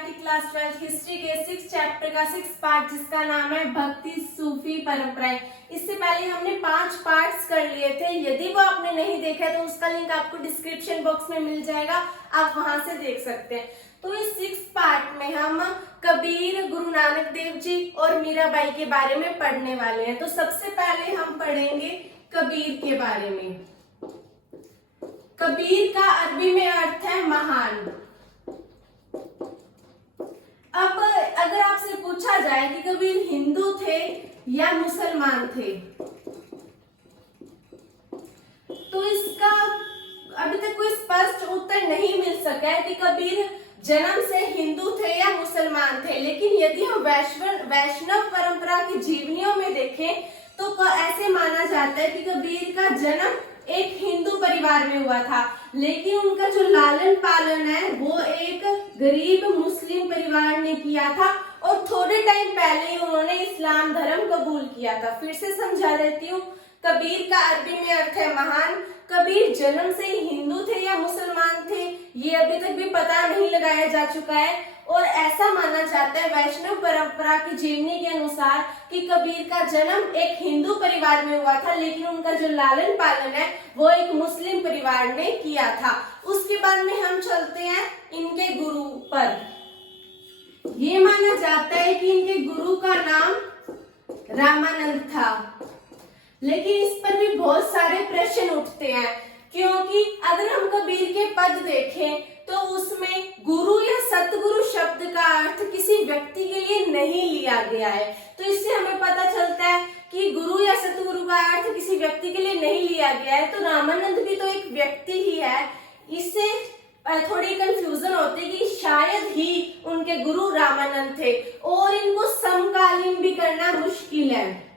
NCERT class 12 history के 6 chapter का 6 part जिसका नाम है भक्ति सूफी परंपराएं। इससे पहले हमने 5 पार्ट्स कर लिए थे। यदि वो आपने नहीं देखा है तो उसका लिंक आपको डिस्क्रिप्शन बॉक्स में मिल जाएगा, आप वहां से देख सकते हैं। तो इस 6 पार्ट में हम कबीर, गुरु नानक देव जी और मीराबाई के बारे में पढ़ने वाले हैं। तो सबसे पहले हम पढ़ेंगे कबीर के बारे में। कबीर का अरबी में अर्थ है महान। अब अगर आपसे पूछा जाए कि कबीर हिंदू थे या मुसलमान थे, तो इसका अभी तक कोई स्पष्ट उत्तर नहीं मिल सका है कि कबीर जन्म से हिंदू थे या मुसलमान थे। लेकिन यदि हम वैष्णव परंपरा की जीवनियों में देखें तो ऐसे माना जाता है कि कबीर का जन्म एक हिंदू परिवार में हुआ था, लेकिन उनका जो लालन पालन है वो एक गरीब मुस्लिम परिवार ने किया था और थोड़े टाइम पहले ही उन्होंने इस्लाम धर्म कबूल किया था। फिर से समझा देती हूँ, कबीर का अरबी में अर्थ है महान। कबीर जन्म से ही हिंदू थे या मुसलमान थे ये अभी तक भी पता नहीं लगाया जा चुका है, और ऐसा माना जाता है वैष्णव परंपरा की जीवनी के अनुसार कि कबीर का जन्म एक हिंदू परिवार में हुआ था, लेकिन उनका जो लालन पालन है वो एक मुस्लिम परिवार ने किया था। उसके बाद में हम चलते हैं इनके गुरु पर। ये माना जाता है कि इनके गुरु का नाम रामानंद था, लेकिन इस पर भी बहुत सारे प्रश्न उठते हैं, क्योंकि अगर हम कबीर के पद देखें तो उसमें गुरु या सतगुरु शब्द का अर्थ किसी व्यक्ति के लिए नहीं लिया गया है। तो इससे हमें पता चलता है कि गुरु या सतगुरु का अर्थ किसी व्यक्ति के लिए नहीं लिया गया है, तो रामानंद भी तो एक व्यक्ति ही है। इससे थोड़ी कंफ्यूजन होती है कि शायद ही उनके गुरु रामानंद थे, और इनको समकालीन भी करना मुश्किल है,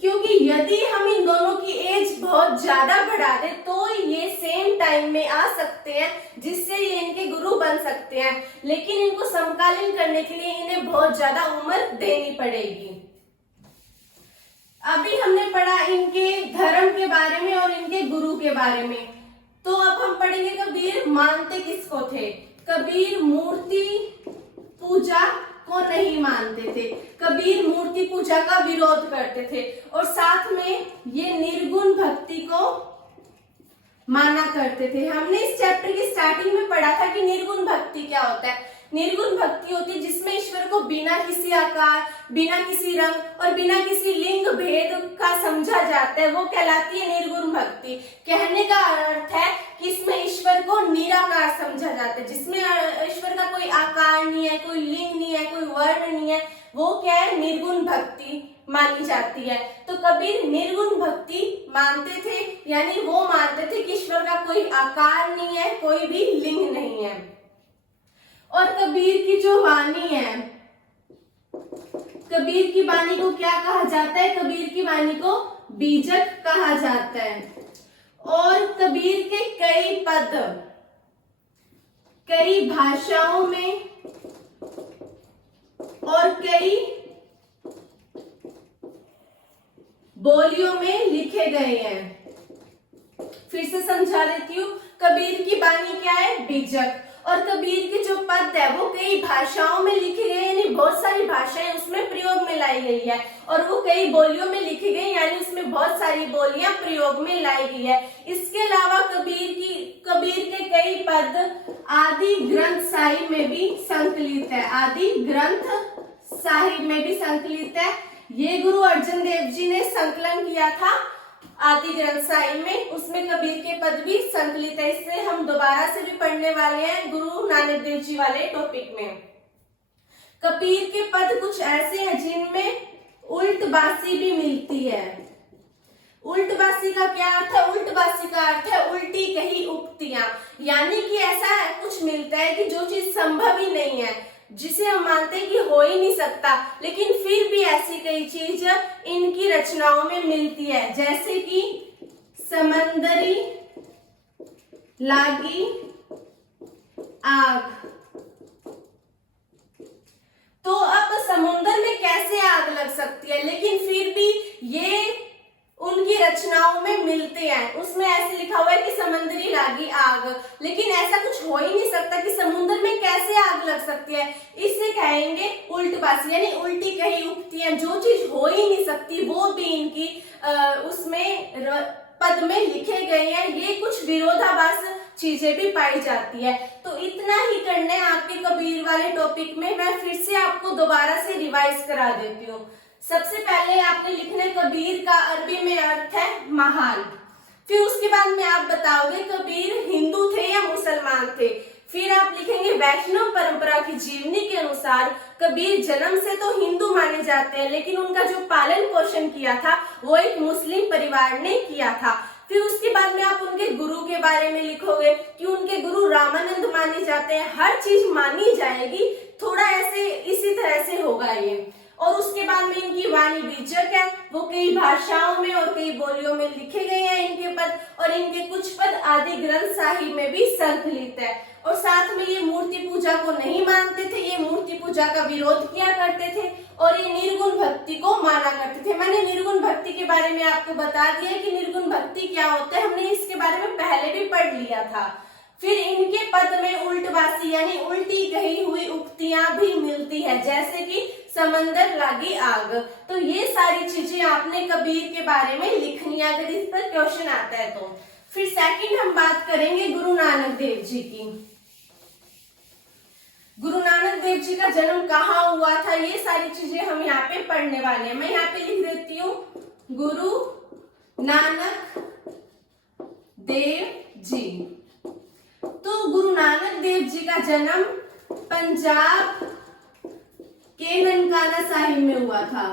क्योंकि यदि हम इन दोनों की एज बहुत ज्यादा बढ़ा दें तो ये सेम टाइम में आ सकते हैं, जिससे ये इनके गुरु बन सकते हैं। लेकिन इनको समकालीन करने के लिए इन्हें बहुत ज्यादा उम्र देनी पड़ेगी। अभी हमने पढ़ा इनके धर्म के बारे में और इनके गुरु के बारे में, तो अब हम पढ़ेंगे कबीर मानते किसको थे। कबीर मूर्ति पूजा को नहीं मानते थे, कबीर मूर्ति पूजा का विरोध करते थे, और साथ में ये निर्गुण भक्ति को माना करते थे। हमने इस चैप्टर की स्टार्टिंग में पढ़ा था कि निर्गुण भक्ति क्या होता है। निर्गुण भक्ति होती है जिसमें ईश्वर को बिना किसी आकार, बिना किसी रंग और बिना किसी लिंग भेद का समझा जाता है, वो कहलाती है निर्गुण भक्ति। कहने का अर्थ है कि इसमें ईश्वर को निराकार समझा जाता है, जिसमें ईश्वर का कोई आकार नहीं है, कोई लिंग नहीं है, कोई वर्ण नहीं है, वो क्या है, निर्गुण भक्ति मानी जाती है। तो कबीर निर्गुण भक्ति मानते थे, यानी वो मानते थे कि ईश्वर का कोई आकार नहीं है, कोई भी लिंग नहीं है। और कबीर की जो वाणी है, कबीर की वाणी को क्या कहा जाता है, कबीर की वाणी को बीजक कहा जाता है। और कबीर के कई पद कई भाषाओं में और कई बोलियों में लिखे गए हैं। फिर से समझा देती हूँ, कबीर की वाणी क्या है, बीजक, और कबीर के जो पद है वो कई भाषाओं में लिखे गए, यानी बहुत सारी भाषाएं उसमें प्रयोग में लाई गई है, और वो कई बोलियों में लिखी गई, यानी उसमें बहुत सारी बोलियां प्रयोग में लाई गई है। इसके अलावा कबीर के कई पद आदि ग्रंथ साहिब में भी संकलित है, आदि ग्रंथ साहिब में भी संकलित है। ये गुरु अर्जन देव जी ने संकलन किया था आदि ग्रंथ साहिब में, उसमें कबीर के पद भी संकलित है। इससे हम दोबारा से भी पढ़ने वाले हैं गुरु नानक देव जी वाले टॉपिक में। कबीर के पद कुछ ऐसे हैं जिनमें उल्टबासी भी मिलती है। उल्टबासी का क्या अर्थ है, उल्टबासी का अर्थ है उल्टी कही उक्तियां, यानी कि ऐसा कुछ मिलता है कि जो चीज संभव ही नहीं है, जिसे हम मानते हैं कि हो ही नहीं सकता, लेकिन फिर भी ऐसी कई चीज इनकी रचनाओं में मिलती है, जैसे कि समंदरी लागी आग। तो अब समुद्र में कैसे आग लग सकती है, लेकिन फिर भी ये उनकी रचनाओं में मिलते हैं। उसमें ऐसे लिखा हुआ है कि समंदरी लागी आग। लेकिन ऐसा कुछ हो ही नहीं सकता कि समुद्र में कैसे आग लग सकती है, इससे कहेंगे उल्टबासी, यानी उल्टी कही उक्तियां। जो चीज हो ही नहीं सकती वो भी इनकी उसमें पद में लिखे गए हैं। ये कुछ विरोधाभास चीजें भी पाई जाती है। तो इतना ही करना है आपके कबीर वाले टॉपिक में। मैं फिर से आपको दोबारा से रिवाइज करा देती हूँ। सबसे पहले आपने लिखना है कबीर का अरबी में अर्थ है महान। फिर उसके बाद में आप बताओगे कबीर हिंदू थे या मुसलमान थे। फिर आप लिखेंगे वैष्णव परंपरा की जीवनी के अनुसार कबीर जन्म से तो हिंदू माने जाते हैं, लेकिन उनका जो पालन पोषण किया था वो एक मुस्लिम परिवार ने किया था। फिर उसके बाद में आप उनके गुरु के बारे में लिखोगे कि उनके गुरु रामानंद माने जाते हैं। हर चीज मानी जाएगी, थोड़ा ऐसे इसी तरह से होगा ये। और उसके बाद में इनकी वाणी बीजक है, वो कई भाषाओं में और कई बोलियों में लिखे गए हैं इनके पद, और इनके कुछ पद आदि ग्रंथ साहिब में भी संकलित है। और साथ में ये मूर्ति पूजा को नहीं मानते थे, ये मूर्ति पूजा का विरोध किया करते थे, और ये निर्गुण भक्ति को माना करते थे। मैंने निर्गुण भक्ति के बारे में आपको बता दिया कि निर्गुण भक्ति क्या होता है, हमने इसके बारे में पहले भी पढ़ लिया था। फिर इनके पद में उल्टबासी यानी उल्टी कही हुई उक्तियां भी मिलती है, जैसे कि समंदर लागी आग। तो ये सारी चीजें आपने कबीर के बारे में लिखनी है अगर इस पर क्वेश्चन आता है तो। फिर सेकंड हम बात करेंगे गुरु नानक देव जी की। गुरु नानक देव जी का जन्म कहाँ हुआ था, ये सारी चीजें हम यहाँ पे पढ़ने वाले हैं। मैं यहाँ पे लिख देती हूँ गुरु नानक देव जी। तो गुरु नानक देव जी का जन्म पंजाब के ननकाना साहिब में हुआ था।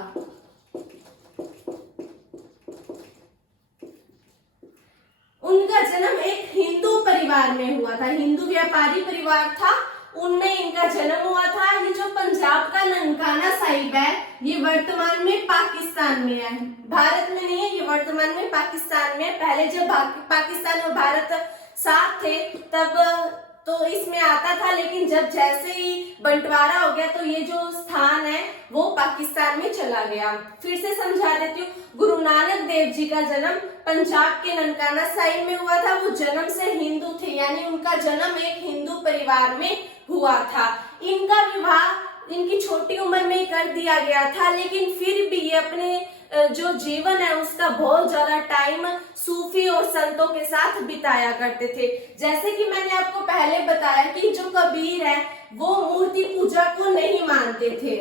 उनका जन्म एक हिंदू परिवार में हुआ था, हिंदू व्यापारी परिवार था, उनमें इनका जन्म हुआ था। ये जो पंजाब का ननकाना साहिब है ये वर्तमान में पाकिस्तान में है, भारत में नहीं है, ये वर्तमान में पाकिस्तान में है। पहले जब पाकिस्तान और भारत साथ थे तब तो इसमें आता था, लेकिन जब जैसे ही बंटवारा हो गया तो ये जो स्थान है वो पाकिस्तान में चला गया। फिर से समझा देती हूँ, गुरु नानक देव जी का जन्म पंजाब के ननकाना साहिब में हुआ था। वो जन्म से हिंदू थे, यानी उनका जन्म एक हिंदू परिवार में हुआ था। इनका विवाह इनकी छोटी उम्र में कर दिया गया था, लेकिन फिर भी ये अपने जो जीवन है उसका बहुत ज्यादा टाइम सूफी और संतों के साथ बिताया करते थे। जैसे कि मैंने आपको पहले बताया कि जो कबीर है वो मूर्ति पूजा को नहीं मानते थे,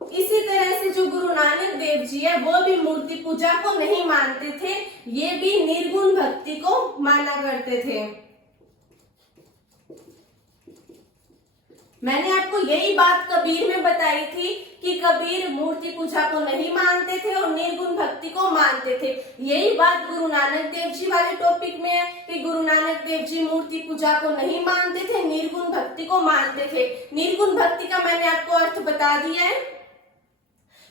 इसी तरह से जो गुरु नानक देव जी है वो भी मूर्ति पूजा को नहीं मानते थे, ये भी निर्गुण भक्ति को माना करते थे। मैंने आपको यही बात कबीर में बताई थी कि कबीर मूर्ति पूजा को नहीं मानते थे और निर्गुण भक्ति को मानते थे। यही बात गुरु नानक देव जी वाले टॉपिक में है कि गुरु नानक देव जी मूर्ति पूजा को नहीं मानते थे, निर्गुण भक्ति को मानते थे। निर्गुण भक्ति का मैंने आपको अर्थ बता दिया है।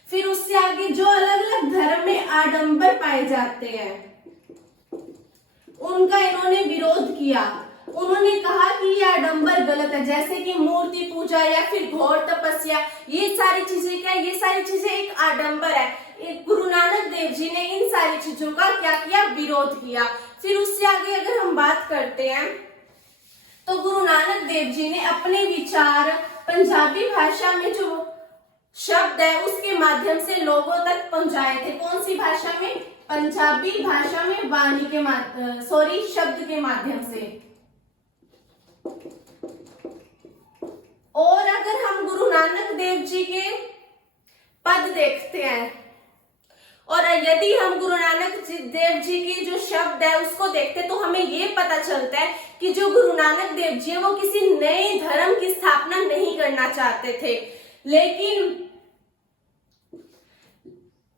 फिर उससे आगे जो अलग अलग धर्म में आडंबर पाए जाते हैं उनका इन्होंने विरोध किया। उन्होंने कहा कि ये आडंबर गलत है, जैसे कि मूर्ति पूजा या फिर घोर तपस्या, ये सारी चीजें क्या, ये सारी चीजें एक आडंबर है। गुरु नानक देव जी ने इन सारी चीजों का क्या किया, विरोध किया। फिर उससे आगे अगर हम बात करते हैं तो गुरु नानक देव जी ने अपने विचार पंजाबी भाषा में जो शब्द है उसके माध्यम से लोगों तक पहुंचाए थे। कौन सी भाषा में, पंजाबी भाषा में वाणी के शब्द के माध्यम से। और अगर हम गुरु नानक देव जी के पद देखते हैं और यदि हम गुरु नानक देव जी की जो शब्द है उसको देखते हैं तो हमें ये पता चलता है कि जो गुरु नानक देव जी है वो किसी नए धर्म की स्थापना नहीं करना चाहते थे, लेकिन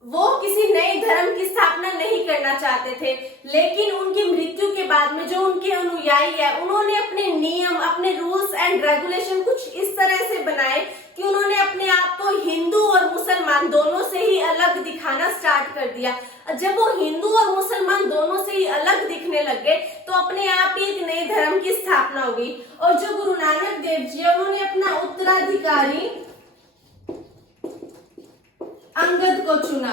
वो किसी नए धर्म की स्थापना नहीं करना चाहते थे, लेकिन उनकी मृत्यु के बाद में जो उनके अनुयायी है उन्होंने अपने नियम, अपने रूल्स एंड रेगुलेशन कुछ इस तरह से बनाए कि उन्होंने अपने आप को हिंदू और मुसलमान दोनों से ही अलग दिखाना स्टार्ट कर दिया। जब वो हिंदू और मुसलमान दोनों से ही अलग दिखने लग गए तो अपने आप ही एक नए धर्म की स्थापना हो गई। और जो गुरु नानक देव जी उन्होंने अपना उत्तराधिकारी अंगद को चुना।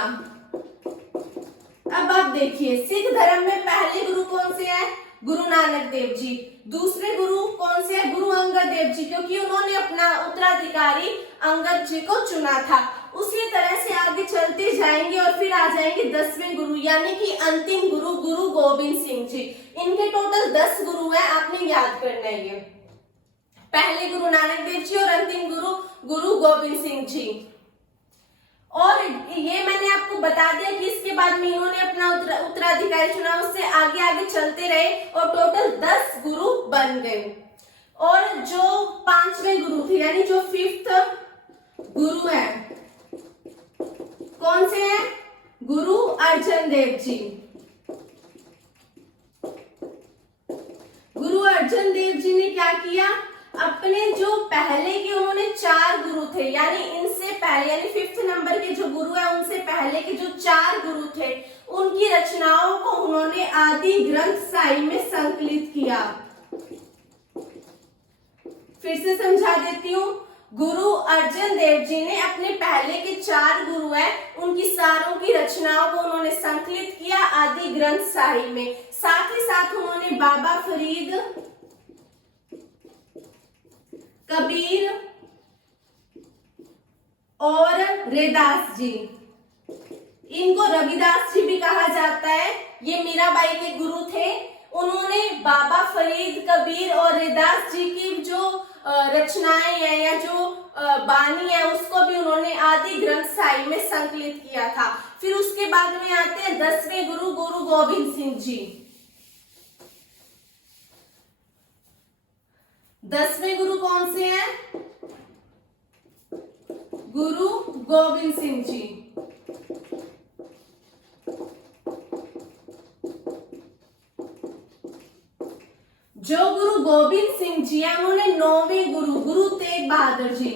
अब अब देखिए, सिख धर्म में पहले गुरु कौन से हैं? गुरु नानक देव जी। दूसरे गुरु कौन से हैं? गुरु अंगद देव जी, क्योंकि उन्होंने अपना उत्तराधिकारी अंगद जी को चुना था। उसी तरह से आगे चलते जाएंगे और फिर आ जाएंगे 10वें गुरु, यानी कि अंतिम गुरु, गुरु गोविंद सिंह जी। इनके टोटल 10 गुरु हैं, आपने याद करना है ये। पहले गुरु नानक देव जी और अंतिम गुरु गुरु गोविंद सिंह जी। और ये मैंने आपको बता दिया कि इसके बाद में इन्होंने अपना उत्तराधिकारी चुना, उससे आगे आगे चलते रहे और टोटल 10 गुरु बन गए। और जो 5वें गुरु थे, यानी जो 5th गुरु है, कौन से हैं? गुरु अर्जन देव जी। गुरु अर्जन देव जी ने क्या किया? अपने जो पहले के उन्होंने 4 गुरु थे, यानी इनसे पहले, यानी 5th नंबर के जो गुरु है उनसे पहले के जो 4 गुरु थे, उनकी रचनाओं को उन्होंने आदि ग्रंथ साहिब में संकलित किया। फिर से समझा देती हूँ। गुरु अर्जन देव जी ने अपने पहले के 4 गुरु है, उनकी सारों की रचनाओं को उन्होंने संकलित किया आदि ग्रंथ साहिब में। साथ ही साथ उन्होंने बाबा फरीद, कबीर और रैदास जी, इनको रविदास जी भी कहा जाता है, ये मीराबाई के गुरु थे। उन्होंने बाबा फरीद, कबीर और रैदास जी की जो रचनाएं हैं या जो बानी है, उसको भी उन्होंने आदि ग्रंथ साहिब में संकलित किया था। फिर उसके बाद में आते हैं 10वें गुरु, गुरु गोविंद सिंह जी। 10वें गुरु कौन से हैं? गुरु गोविंद सिंह जी। जो गुरु गोविंद सिंह जी हैं, उन्होंने 9वें गुरु, गुरु तेग बहादुर जी।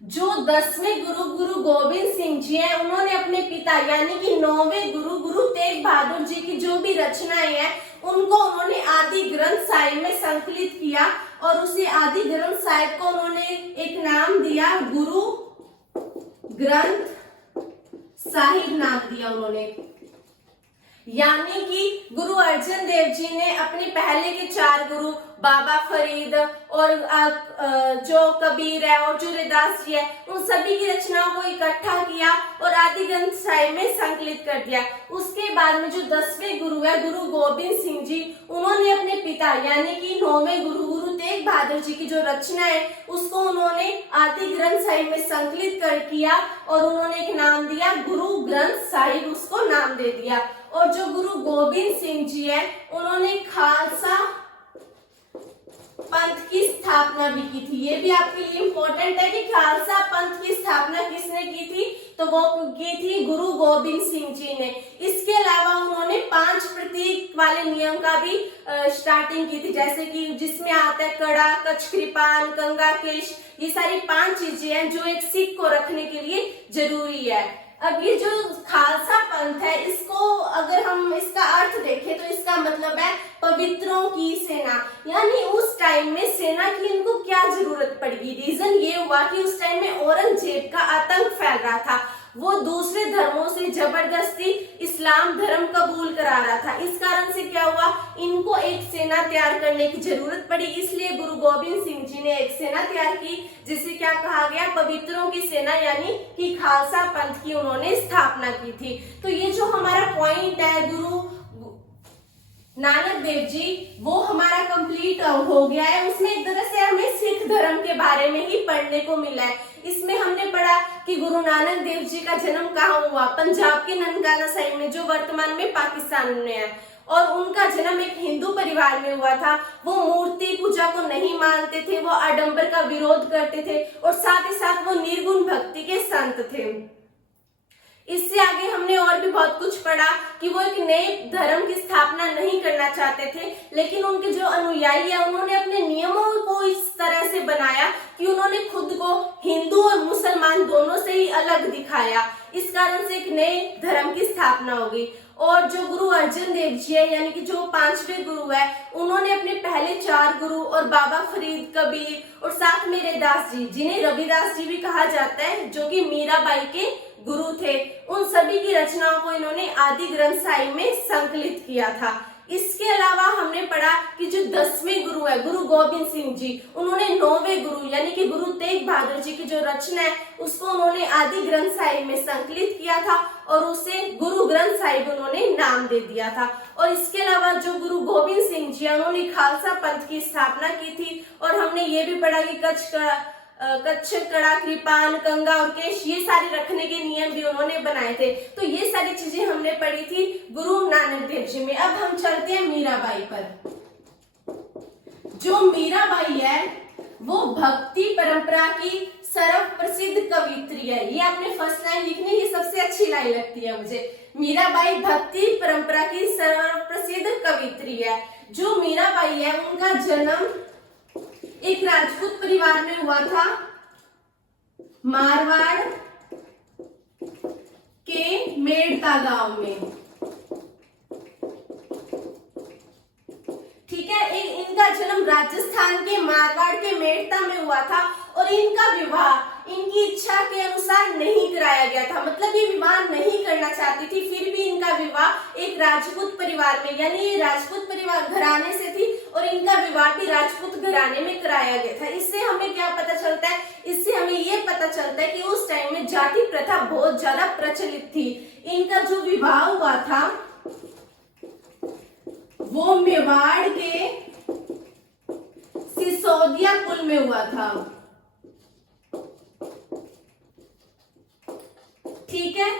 जो 10वें गुरु, गुरु गोविंद सिंह जी हैं, उन्होंने अपने पिता यानी कि 9वें गुरु, गुरु तेग बहादुर जी की जो भी रचनाएं हैं, उनको उन्होंने आदि ग्रंथ साहिब में संकलित किया और उसी आदि ग्रंथ साहिब को उन्होंने एक नाम दिया, गुरु ग्रंथ साहिब नाम दिया उन्होंने। यानी कि गुरु अर्जन देव जी ने अपने पहले के 4 गुरु बाबा फरीद और जो कबीर है और जो रैदास जी है, उन सभी की रचनाओं को इकट्ठा किया और आदि ग्रंथ साहिब में संकलित कर दिया। उसके बाद में जो 10वें गुरु है, गुरु गोविंद सिंह जी, उन्होंने अपने पिता यानी कि 9वें गुरु, गुरु तेग बहादुर जी की जो रचना है, उसको उन्होंने आदि ग्रंथ साहिब में संकलित कर किया और उन्होंने एक नाम दिया, गुरु ग्रंथ साहिब, उसको नाम दे दिया। और जो गुरु गोविंद सिंह जी है, उन्होंने खालसा पंथ की स्थापना भी की थी। ये भी आपके लिए इम्पोर्टेंट है कि खालसा पंथ की स्थापना किसने की थी? तो वो की थी गुरु गोविंद सिंह जी ने। इसके अलावा उन्होंने 5 प्रतीक वाले नियम का भी स्टार्टिंग की थी, जैसे कि जिसमें आता है कड़ा, कच्छ कृपान, कंगा केश, ये सारी 5 चीजें हैं जो एक सिख को रखने के लिए जरूरी है। अब ये जो खालसा पंथ है, इसको अगर हम इसका अर्थ देखें तो इसका मतलब है पवित्रों की सेना। यानी उस टाइम में सेना की इनको क्या जरूरत पड़ेगी? रीजन ये हुआ कि उस टाइम में औरंगजेब का आतंक फैल रहा था, वो दूसरे धर्मों से जबरदस्ती इस्लाम धर्म कबूल करा रहा था। इस कारण से क्या हुआ, इनको एक सेना तैयार करने की जरूरत पड़ी। इसलिए गुरु गोविंद सिंह जी ने एक सेना तैयार की, जिसे क्या कहा गया, पवित्रों की सेना, यानी कि खालसा पंथ की उन्होंने स्थापना की थी। तो ये जो हमारा पॉइंट है गुरु नानक देव जी, वो हमारा कंप्लीट हो गया है। उसमें एक तरह से हमें सिख धर्म के बारे में ही पढ़ने को मिला है। इसमें हमने पढ़ा कि गुरु नानक देव जी का जन्म कहाँ हुआ, पंजाब के ननकाना साहिब में, जो वर्तमान में पाकिस्तान में है। और उनका जन्म एक हिंदू परिवार में हुआ था। वो मूर्ति पूजा को नहीं मानते थे, वो आडंबर का विरोध करते थे और साथ ही साथ वो निर्गुण भक्ति के संत थे। इससे आगे हमने और भी बहुत कुछ पढ़ा कि वो एक नए धर्म की स्थापना नहीं करना चाहते थे, लेकिन उनके जो अनुयायी है, उन्होंने अपने नियमों को इस तरह से बनाया कि उन्होंने खुद को हिंदू और मुसलमान दोनों से ही अलग दिखाया। इस कारण से एक नए धर्म की स्थापना हो गई। और जो गुरु अर्जन देव जी है, यानी कि जो 5वें गुरु है, उन्होंने अपने पहले 4 गुरु और बाबा फरीद, कबीर और साथ में रविदास जी, जिन्हें रविदास जी भी कहा जाता है, जो कि मीराबाई के गुरु थे, उन सभी की रचनाओं को इन्होंने आदि ग्रंथ साहिब में संकलित किया था। इसके अलावा हमने पढ़ा कि जो 10वें गुरु है, गुरु गोबिंद सिंह जी, उन्होंने 9वें गुरु यानी कि गुरु तेग बहादुर जी की जो रचना है उसको उन्होंने आदि ग्रंथ साहिब में संकलित किया था और उसे गुरु ग्रंथ साहिब उन्होंने नाम दे दिया था। और इसके अलावा जो गुरु गोबिंद सिंह जी उन्होंने खालसा पंथ की स्थापना की थी। और हमने ये भी पढ़ा कि कच्छ, कड़ा, कृपान, कंगा और केश, ये सारे रखने के नियम भी उन्होंने बनाए थे। तो ये सारी चीजें हमने पढ़ी थी गुरु नानक देव जी में। अब हम चलते हैं मीराबाई पर। जो मीराबाई है वो भक्ति परंपरा की सर्वप्रसिद्ध कवियत्री है। ये आपने फर्स्ट लाइन लिखनी, ये सबसे अच्छी लाइन लगती है मुझे। मीराबाई भक्ति परंपरा की सर्वप्रसिद्ध कवियत्री है। जो मीराबाई है उनका जन्म एक राजपूत परिवार में हुआ था, मारवाड़ के मेड़ता गांव में। ठीक है, इनका जन्म राजस्थान के मारवाड़ के मेड़ता में हुआ था और इनका विवाह इनकी इच्छा के अनुसार नहीं कराया गया था। मतलब ये विवाह नहीं करना चाहती थी, फिर भी इनका विवाह एक राजपूत परिवार में, यानी ये राजपूत परिवार घराने से थी और इनका विवाह भी राजपूत घराने में कराया गया था। इससे हमें क्या पता चलता है? इससे हमें ये पता चलता है कि उस टाइम में जाति प्रथा बहुत ज्यादा प्रचलित थी। इनका जो विवाह हुआ था वो मेवाड़ के सिसोदिया कुल में हुआ था। ठीक है,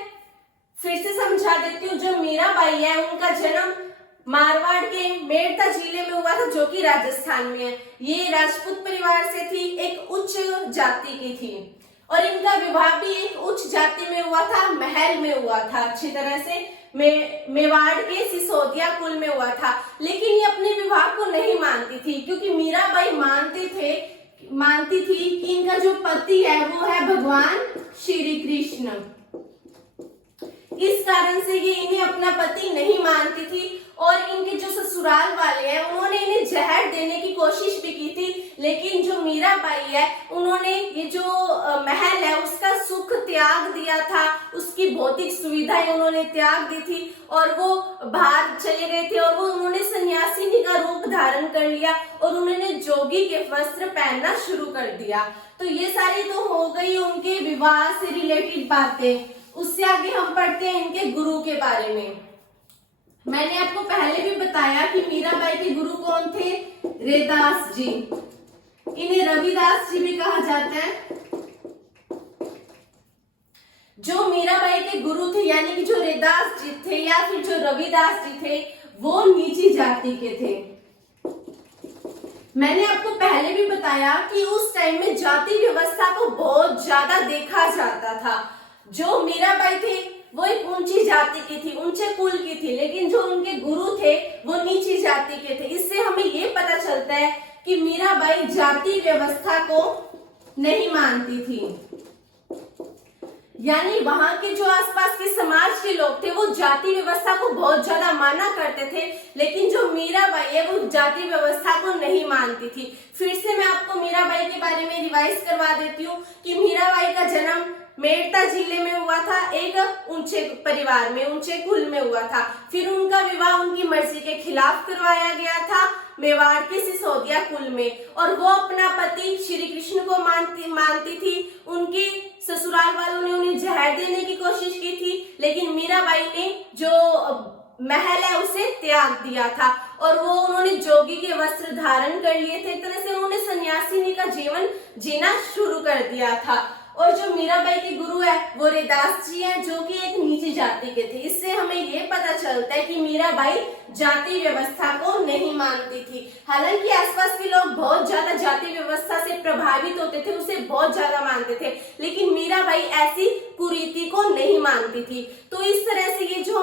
फिर से समझा देती हूँ। जो मीराबाई है उनका जन्म मारवाड़ के मेड़ता जिले में हुआ था, जो कि राजस्थान में है। ये राजपूत परिवार से थी, एक उच्च जाति की थी और इनका विवाह भी एक उच्च जाति में हुआ था, महल में हुआ था, अच्छी तरह से मेवाड़ के सिसोदिया कुल में हुआ था। लेकिन ये अपने विवाह को नहीं मानती थी, क्योंकि मीराबाई मानती थी कि इनका जो पति है वो है भगवान श्री कृष्ण। इस कारण से ये इन्हें अपना पति नहीं मानती थी और इनके जो ससुराल वाले हैं उन्होंने इन्हें जहर देने की कोशिश भी की थी। लेकिन जो मीराबाई है उन्होंने ये जो महल है उसका सुख त्याग दिया था, उसकी भौतिक सुविधाएं उन्होंने त्याग दी थी और वो बाहर चले गए थे और वो उन्होंने सन्यासिनी का रूप धारण कर लिया और उन्होंने जोगी के वस्त्र पहनना शुरू कर दिया। तो ये सारी तो हो गई उनके विवाह से रिलेटेड बातें। उससे आगे हम पढ़ते हैं इनके गुरु के बारे में। मैंने आपको पहले भी बताया कि मीराबाई के गुरु कौन थे? रविदास जी। इन्हें रविदास जी भी कहा जाता है। जो मीराबाई के गुरु थे यानी कि जो रविदास जी थे या फिर जो रविदास जी थे वो नीची जाति के थे। मैंने आपको पहले भी बताया कि उस टाइम में जाति व्यवस्था को बहुत ज्यादा देखा जाता था। जो मीराबाई थे वो एक ऊंची जाति की थी, ऊंचे कुल की थी, लेकिन जो उनके गुरु थे वो नीची जाति के थे। इससे हमें ये पता चलता है कि मीराबाई जाति व्यवस्था को नहीं मानती थी। यानी वहां के जो आसपास के समाज के लोग थे वो जाति व्यवस्था को बहुत ज्यादा माना करते थे, लेकिन जो मीराबाई है वो जाति व्यवस्था को नहीं मानती थी। फिर से मैं आपको मीराबाई के बारे में रिवाइज करवा देती हूँ कि मीराबाई का जन्म मेड़ता जिले में हुआ था, एक ऊंचे परिवार में, ऊंचे कुल में हुआ था। फिर उनका विवाह उनकी मर्जी के खिलाफ करवाया गया था मेवाड़ के सिसोदिया कुल में और वो अपना पति श्री कृष्ण को मानती थी। उनके ससुराल वालों ने उन्हें जहर देने की कोशिश की थी, लेकिन मीराबाई ने जो महल है उसे त्याग दिया था और वो उन्होंने जोगी के वस्त्र धारण कर लिए थे। एक तरह से उन्होंने सन्यासिनी का जीवन जीना शुरू कर दिया था। और जो मीराबाई के गुरु है वो रविदास जी है, जो कि एक नीची जाति के थे। इससे हमें ये पता चलता है कि मीराबाई जाति व्यवस्था को नहीं मानती थी। हालांकि आसपास के लोग बहुत ज्यादा जाति व्यवस्था से प्रभावित होते थे, उसे बहुत ज्यादा मानते थे, लेकिन मीराबाई ऐसी कुरीति को नहीं मानती थी। तो इस तरह से ये जो